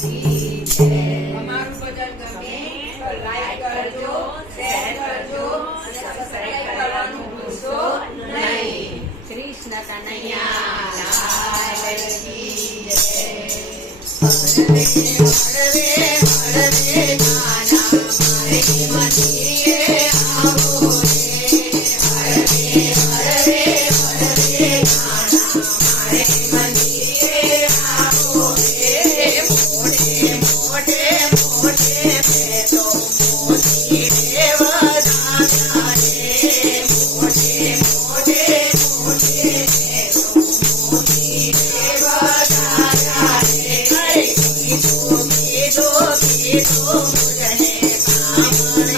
અમારું ભજન ગમે તો લાઈક કરજો, શેર કરજો અને સબસ્ક્રાઇબ કરવાનું ભૂલશો નહીં. કૃષ્ણ કનૈયા લાલ કી જય. હળવે હળવે હળવે ગાના મારી મંદિરે આવો રે. હળવે હળવે હળવે ગાના મારી મંદિરે આવો રે. મોઢે મોઢે મોઢે ભેટો મોતી રે વધારા રે. મોઢે મોઢે મોઢે ભેટો મોતી રે વધારા રે. કીધો કીધો કીધો મુજને કામણે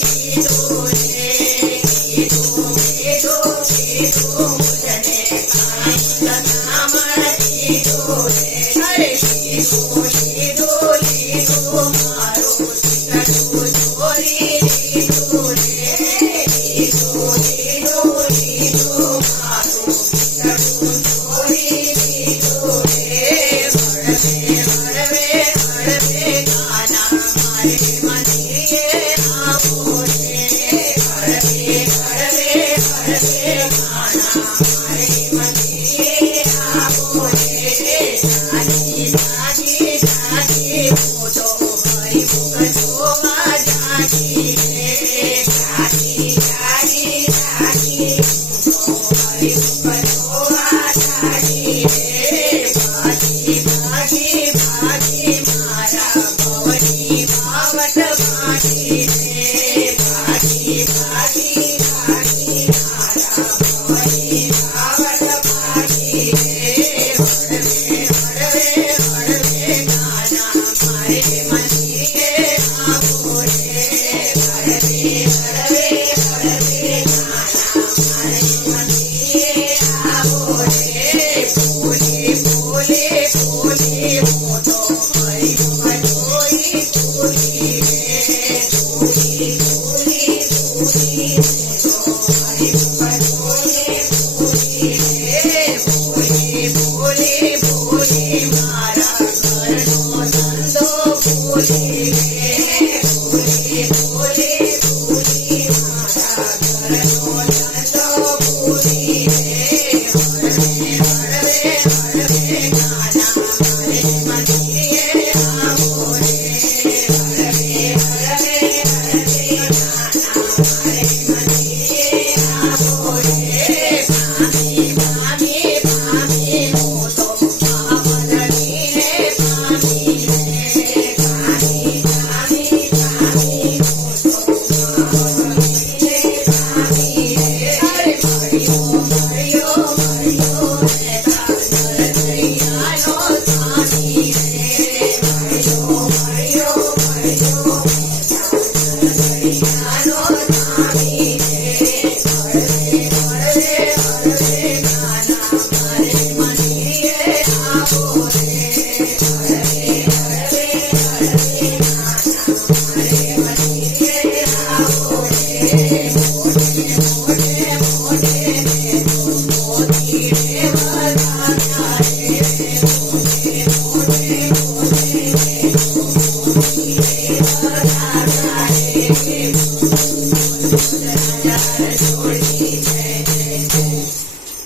કીધો રે. કીધો કીધો કીધો મુજને કામણે કીધો રે. લીધો લીધો લીધો મારો સીતડો ચોરી લીધો રે. લીધો લીધો લીધો મારો સીતડો ચોરી લીધો રે. હળવે હળવે હળવે ગાના મારે મંદિરે આવો રે. હળવે હળવે હળવે ગાના મારે મંદિરે આવો રે. જાજી જાજી જાજી મોટો ભાઈ ભગતોમાં જાજી રે. જાજી જાજી જાજી મોટો ભાઈ ભગતોમાં જાજી રે. ભાજી ભાજી ભાજી મારા ભવની ભાવટ ભાજી રે. ભાજી ભાજી ભાજી મારા ભવની ભાવટ ભાજી રે. હળવે હળવે હળવે ગાના મારે મંદિરે આવો રે. હળવે હળવે હળવે ગાના મારે મંદિરે આવો રે. બોલે બોલે બોલે મોટો ભાઈ ભગતોઈ બોલી રે. બોલી બોલી બોલી મોટો ભાઈ ભગતોઈ બોલી રે. બોલે બોલે બોલે મારા ઘરનો ધંધો બોલી રે. બોલે બોલે બોલે મારા ઘરનો ધંધો બોલી રે. હળવે હળવે હળવે ગાના મારે મંદિરે આવો રે. હળવે હળવે હળવે ગાના મારે મંદિરે આવો રે. પામી પામી પામી મોટો પાવનની રે પામી રે. પામી પામી પામી મોટો પાવનની રે પામી રે. મળ્યો મળ્યો મળ્યો રે તાર દરિયાનો સ્વામી રે. મળ્યો મળ્યો મળ્યો દરિયાનો સ્વામી રે. હળવે હળવે હળવે ગાના મારે મંદિરે આવો રે. હળવે હળવે હળવે ગાના મારે મંદિરે આવો રે. મોઢે મોઢે મોઢે ભેટો મોતી રે